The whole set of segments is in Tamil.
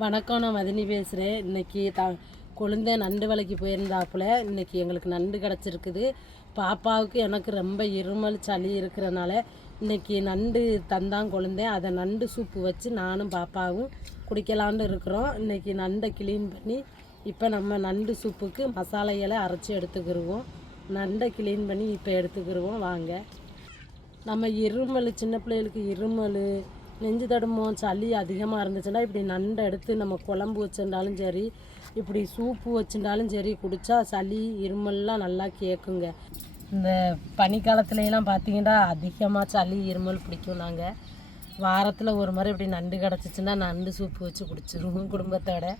வணக்கம், நான் மதினி பேசுகிறேன். இன்றைக்கி கொழுந்த நண்டு வலைக்கு போயிருந்தாப்புல. இன்றைக்கி எங்களுக்கு நண்டு கிடச்சிருக்குது. பாப்பாவுக்கு எனக்கு ரொம்ப இருமல் சளி இருக்கிறனால இன்றைக்கி நண்டு தந்தான் கொழுந்தேன். அதை நண்டு சூப்பு வச்சு நானும் பாப்பாவும் குடிக்கலான்னு இருக்கிறோம். இன்றைக்கி நண்டை க்ளீன் பண்ணி இப்போ நம்ம நண்டு சூப்புக்கு மசாலைகளை அரைச்சி எடுத்துக்கிடுவோம். நண்டை க்ளீன் பண்ணி இப்போ எடுத்துக்கிடுவோம் வாங்க. நம்ம இருமல், சின்ன பிள்ளைகளுக்கு இருமல், நெஞ்சு தடுமம், சளி அதிகமாக இருந்துச்சுன்னா இப்படி நண்டை எடுத்து நம்ம குழம்பு வச்சுருந்தாலும் சரி, இப்படி சூப்பு வச்சுருந்தாலும் சரி குடித்தா சளி இருமல்லாம் நல்லா கேட்குங்க. இந்த பனிக்காலத்துலலாம் பார்த்திங்கன்னா அதிகமாக சளி இருமல் பிடிக்கும். நாங்கள் வாரத்தில் ஒரு முறை இப்படி நண்டு கிடச்சிச்சின்னா நண்டு சூப்பு வச்சு குடிச்சிருவோம் குடும்பத்தோட.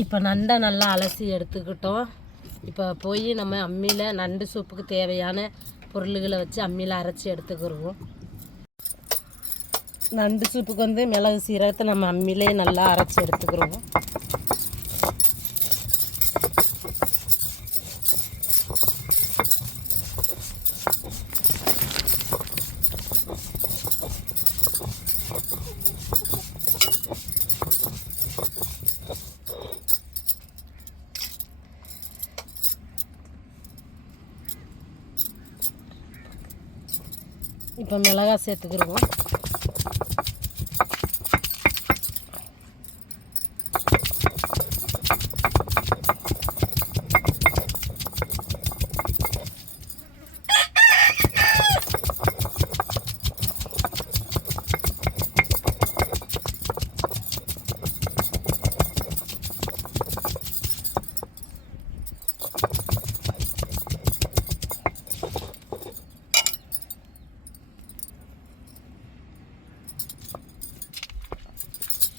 இப்போ நண்டை நல்லா அலசி எடுத்துக்கிட்டோம். இப்போ போய் நம்ம அம்மியில் நண்டு சூப்புக்கு தேவையான பொருள்களை வச்சு அம்மியில் அரைச்சி எடுத்துக்கிடுவோம். நண்டு சூப்புக்கு மிளகு சீரகத்தை நம்ம அம்மியிலே நல்லா அரைச்சி எடுத்துக்கிடுவோம். இப்போ மிளகாய் சேர்த்துக்கிடுவோம்.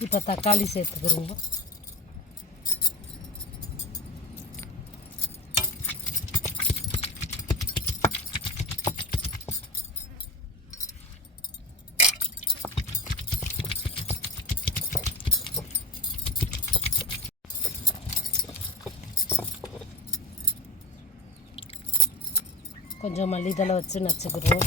இப்போ தக்காளி சேர்த்துக்கிடுவோம். கொஞ்சம் மல்லித்தலை வச்சு நச்சுக்கிடுவோம்.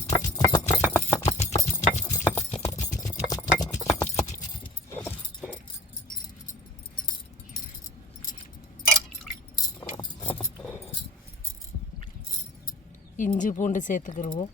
இஞ்சி பூண்டு சேர்த்துக்கிடுவோம்.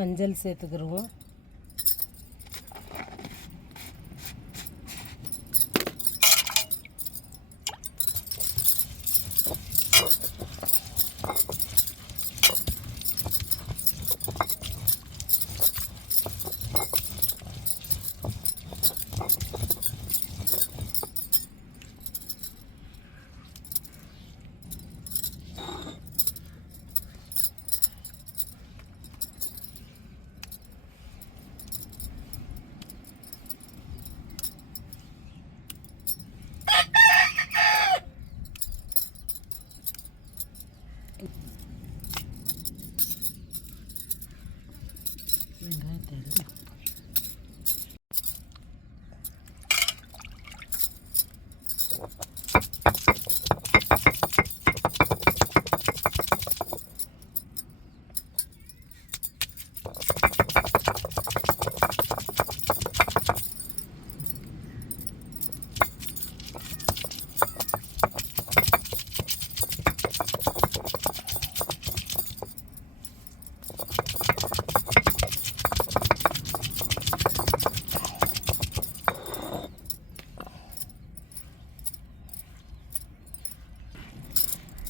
மஞ்சள் சேர்த்துக்கிடுவோம். வெங்காயத்தை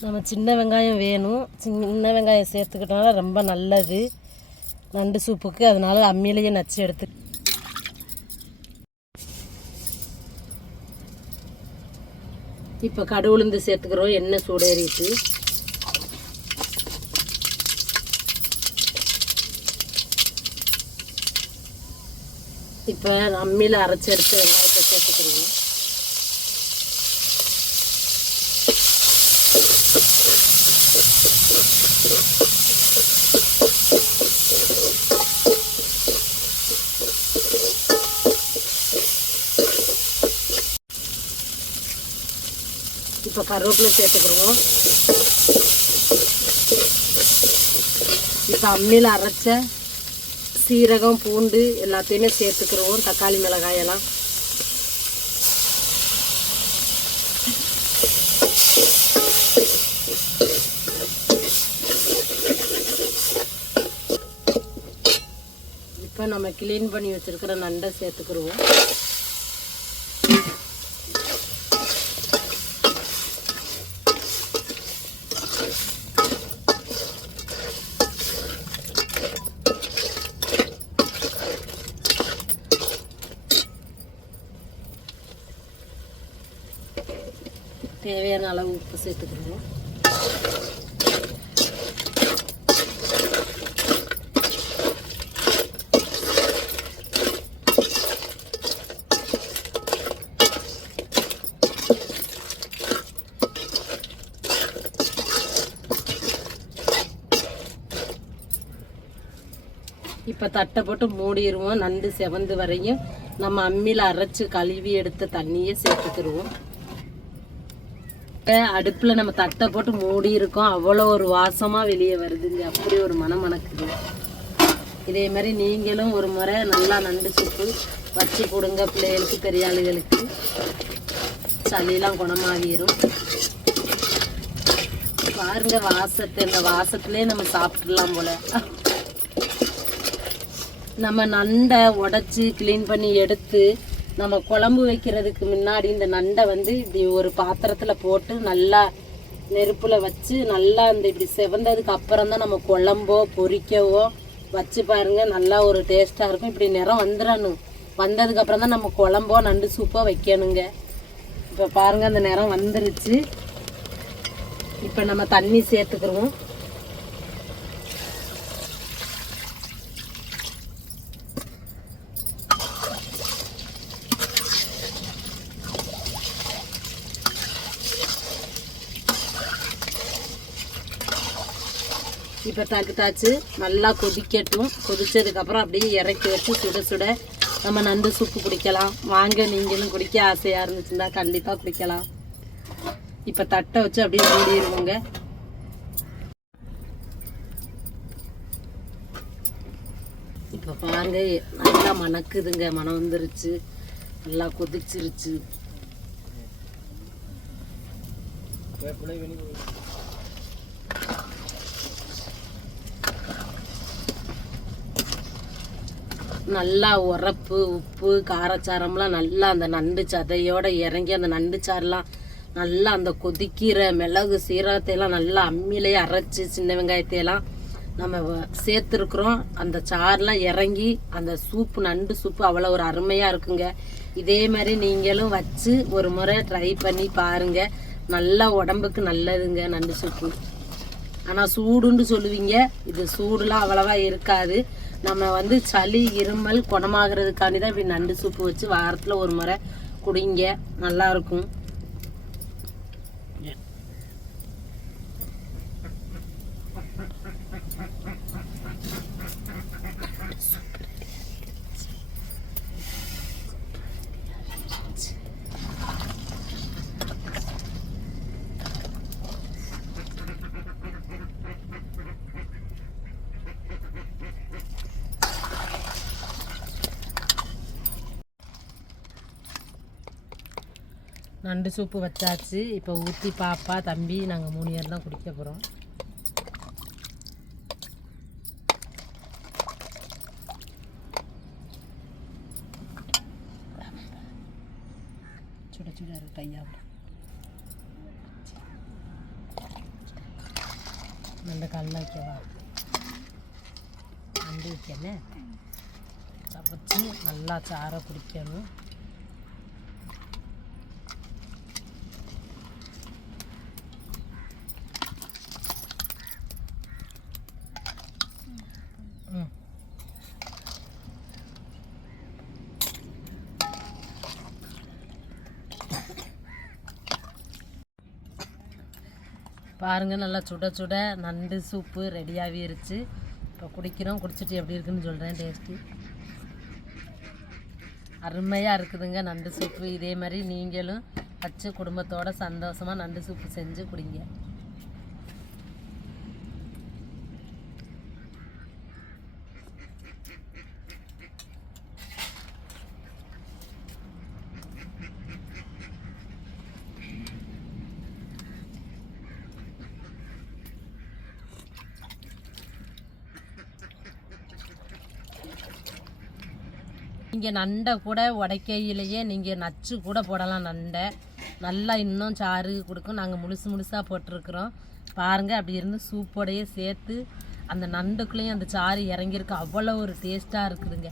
நம்ம சின்ன வெங்காயம் வேணும். சின்ன வெங்காயம் சேர்த்துக்கிட்டனால ரொம்ப நல்லது நண்டு சூப்புக்கு. அதனால் அம்மியிலேயே நச்சு எடுத்து இப்போ கடுகு உளுந்து சேர்த்துக்கிறோம். எண்ணெய் சூடேறிட்டு இப்போ அம்மியில் அரைச்சி எடுத்து வெங்காயத்தை சேர்த்துக்கிறோம். இப்போ கருவேப்பிலை சேர்த்துக்கிடுவோம். இப்போ அம்மியில் அரைச்ச சீரகம் பூண்டு எல்லாத்தையுமே சேர்த்துக்கிடுவோம். தக்காளி மிளகாயெல்லாம் இப்போ நம்ம க்ளீன் பண்ணி வச்சுருக்கிற நண்டை சேர்த்துக்கிடுவோம். தேவையான அளவு உப்பு சேர்த்துக்கிறோம். இப்போ தட்டை போட்டு மூடிடுவோம். நண்டு செவந்து வரையும் நம்ம அம்மியில் அரைச்சி கழுவி எடுத்த தண்ணியே சேர்த்துக்கிடுவோம். அடுப்பில் நம்ம தட்டை போட்டு மூடி இருக்கோம். அவ்வளோ ஒரு வாசமாக வெளியே வருதுங்க. அப்படி ஒரு மனம் மணக்குது. இதே மாதிரி நீங்களும் ஒரு முறை நல்லா நண்டு சூப்பு வச்சு கொடுங்க. பிள்ளைகளுக்கு பெரியாளுகளுக்கு சளியெல்லாம் குணமாகிடும். பாருங்க வாசத்தை, இந்த வாசத்துலேயே நம்ம சாப்பிட்றலாம் போல. நம்ம நண்டை உடச்சி க்ளீன் பண்ணி எடுத்து நம்ம குழம்பு வைக்கிறதுக்கு முன்னாடி இந்த நண்டை வந்து இப்படி ஒரு பாத்திரத்தில் போட்டு நல்லா நெருப்பில் வச்சு நல்லா இந்த இப்படி செவந்ததுக்கு அப்புறம் தான் நம்ம குழம்போ பொரிக்கவோ வச்சு பாருங்கள். நல்லா ஒரு டேஸ்ட்டாக இருக்கும். இப்படி நிறம் வந்துடணும். வந்ததுக்கப்புறம் தான் நம்ம குழம்போ நண்டு சூப்போ வைக்கணுங்க. இப்போ பாருங்கள் அந்த நிறம் வந்துருச்சு. இப்போ நம்ம தண்ணி சேர்த்துக்கிறோம். இப்போ தடுத்தாச்சு, நல்லா கொதிக்கட்டும். கொதிச்சதுக்கப்புறம் அப்படியே இறக்கி வச்சு சுட சுட நம்ம நண்டு சூப்பு குடிக்கலாம். வாங்க, நீங்களும் குடிக்க ஆசையாக இருந்துச்சுன்னா கண்டிப்பாக குடிக்கலாம். இப்போ தட்டை வச்சு அப்படியே மூடிடுவோங்க. இப்போ பாருங்க, நல்லா மணக்குதுங்க, மனம் வந்துருச்சு, நல்லா கொதிச்சிருச்சு. நல்லா உரப்பு, உப்பு, காரச்சாரம்லாம் நல்லா அந்த நண்டு சதையோட இறங்கி அந்த நண்டு சாரெலாம் நல்லா அந்த கொதிக்கிற மிளகு சீரகத்தையெல்லாம் நல்லா அம்மியிலேயே அரைச்சி சின்ன வெங்காயத்தையெல்லாம் நம்ம சேர்த்துருக்குறோம். அந்த சாரெலாம் இறங்கி அந்த சூப்பு, நண்டு சூப்பு அவ்வளோ ஒரு அருமையாக இருக்குங்க. இதே மாதிரி நீங்களும் வச்சு ஒரு முறை ட்ரை பண்ணி பாருங்கள். நல்லா உடம்புக்கு நல்லதுங்க நண்டு சூப்பு. ஆனால் சூடுன்னு சொல்லுவீங்க, இது சூடுலாம் அவ்வளவா இருக்காது. நம்ம சளி இருமல் குணமாகிறதுக்காண்டி தான் இப்படி நண்டு சூப்பு வச்சு வாரத்தில் ஒரு முறை குடிங்க, நல்லாயிருக்கும். நண்டு சூப்பு வச்சாச்சு. இப்போ ஊற்றி பாப்பா, தம்பி, நாங்கள் 3 பேர் தான் குடிக்க போகிறோம். சுட சுட கையா நண்டு கல்ல வைக்கவா? நண்டு வைக்கல சமைச்சு நல்லா சாரை குடிக்கணும். பாருங்கள், நல்லா சுட சுட நண்டு சூப்பு ரெடியாகிருச்சு. இப்போ குடிக்கிறோம். குடிச்சிட்டு எப்படி இருக்குன்னு சொல்கிறேன். டேஸ்ட்டு அருமையாக இருக்குதுங்க நண்டு சூப்பு. இதே மாதிரி நீங்களும் வச்சு குடும்பத்தோடு சந்தோஷமாக நண்டு சூப்பு செஞ்சு குடிங்க. நீங்கள் நண்டை கூட உடைக்கையிலேயே நீங்கள் நச்சு கூட போடலாம். நண்டை நல்லா இன்னும் சாறு கொடுக்கும். நாங்கள் முழுசாக போட்டிருக்கிறோம். பாருங்கள், அப்படி இருந்து சூப்போடையே சேர்த்து அந்த நண்டுக்குள்ளேயும் அந்த சாறு இறங்கியிருக்கு. அவ்வளோ ஒரு டேஸ்ட்டாக இருக்குதுங்க.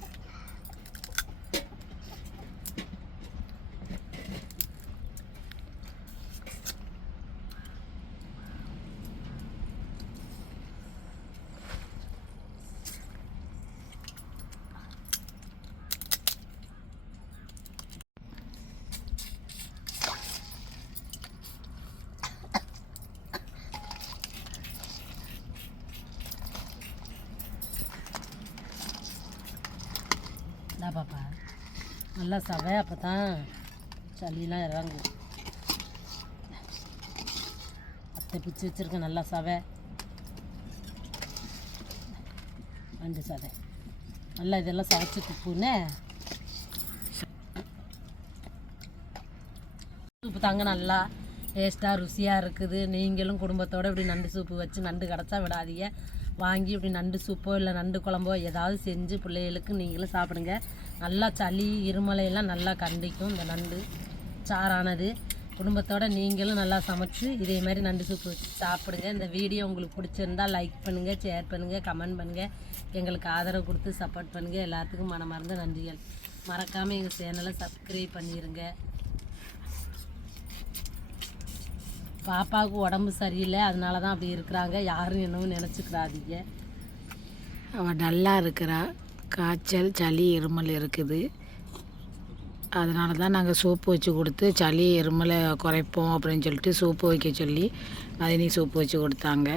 பாப்பா நல்லா சவை, அப்போ தான் சளியெலாம் இறங்கும். அத்தை பிச்சு வச்சுருக்கேன் நல்லா சவை. நண்டு சதை நல்லா இதெல்லாம் சவைச்சி குப்புன்னு சூப்பு தாங்க நல்லா டேஸ்ட்டாக ருசியாக இருக்குது. நீங்களும் குடும்பத்தோடு இப்படி நண்டு சூப்பு வச்சு, நண்டு கிடச்சா விடாதீங்க, வாங்கி இப்படி நண்டு சூப்போ இல்லை நண்டு குழம்போ ஏதாவது செஞ்சு பிள்ளைகளுக்கு நீங்களும் சாப்பிடுங்க. நல்லா சளி இருமலையெல்லாம் நல்லா கண்டிக்கும் இந்த நண்டு சாரானது. குடும்பத்தோடு நீங்களும் நல்லா சமைச்சு இதே மாதிரி நண்டு சூப்பு வச்சு சாப்பிடுங்க. இந்த வீடியோ உங்களுக்கு பிடிச்சிருந்தால் லைக் பண்ணுங்கள், ஷேர் பண்ணுங்கள், கமெண்ட் பண்ணுங்கள். எங்களுக்கு ஆதரவு கொடுத்து சப்போர்ட் பண்ணுங்கள். எல்லாத்துக்கும் மனமார்ந்த நன்றிகள். மறக்காமல் எங்கள் சேனலை சப்ஸ்கிரைப் பண்ணிடுங்க. பாப்பாவுக்கு உடம்பு சரியில்லை, அதனால தான் அப்படி இருக்கிறாங்க. யாரும் என்னவும் நினச்சிக்கிறாதீங்க. அவள் நல்லா இருக்கிறா. காய்ச்சல், சளி, இருமல் இருக்குது. அதனால தான் நாங்கள் சூப்பு வச்சு கொடுத்து சளி இருமலை குறைப்போம் அப்படின்னு சொல்லிட்டு சூப்பு வைக்க சொல்லி மதினி சூப்பு வச்சு கொடுத்தாங்க.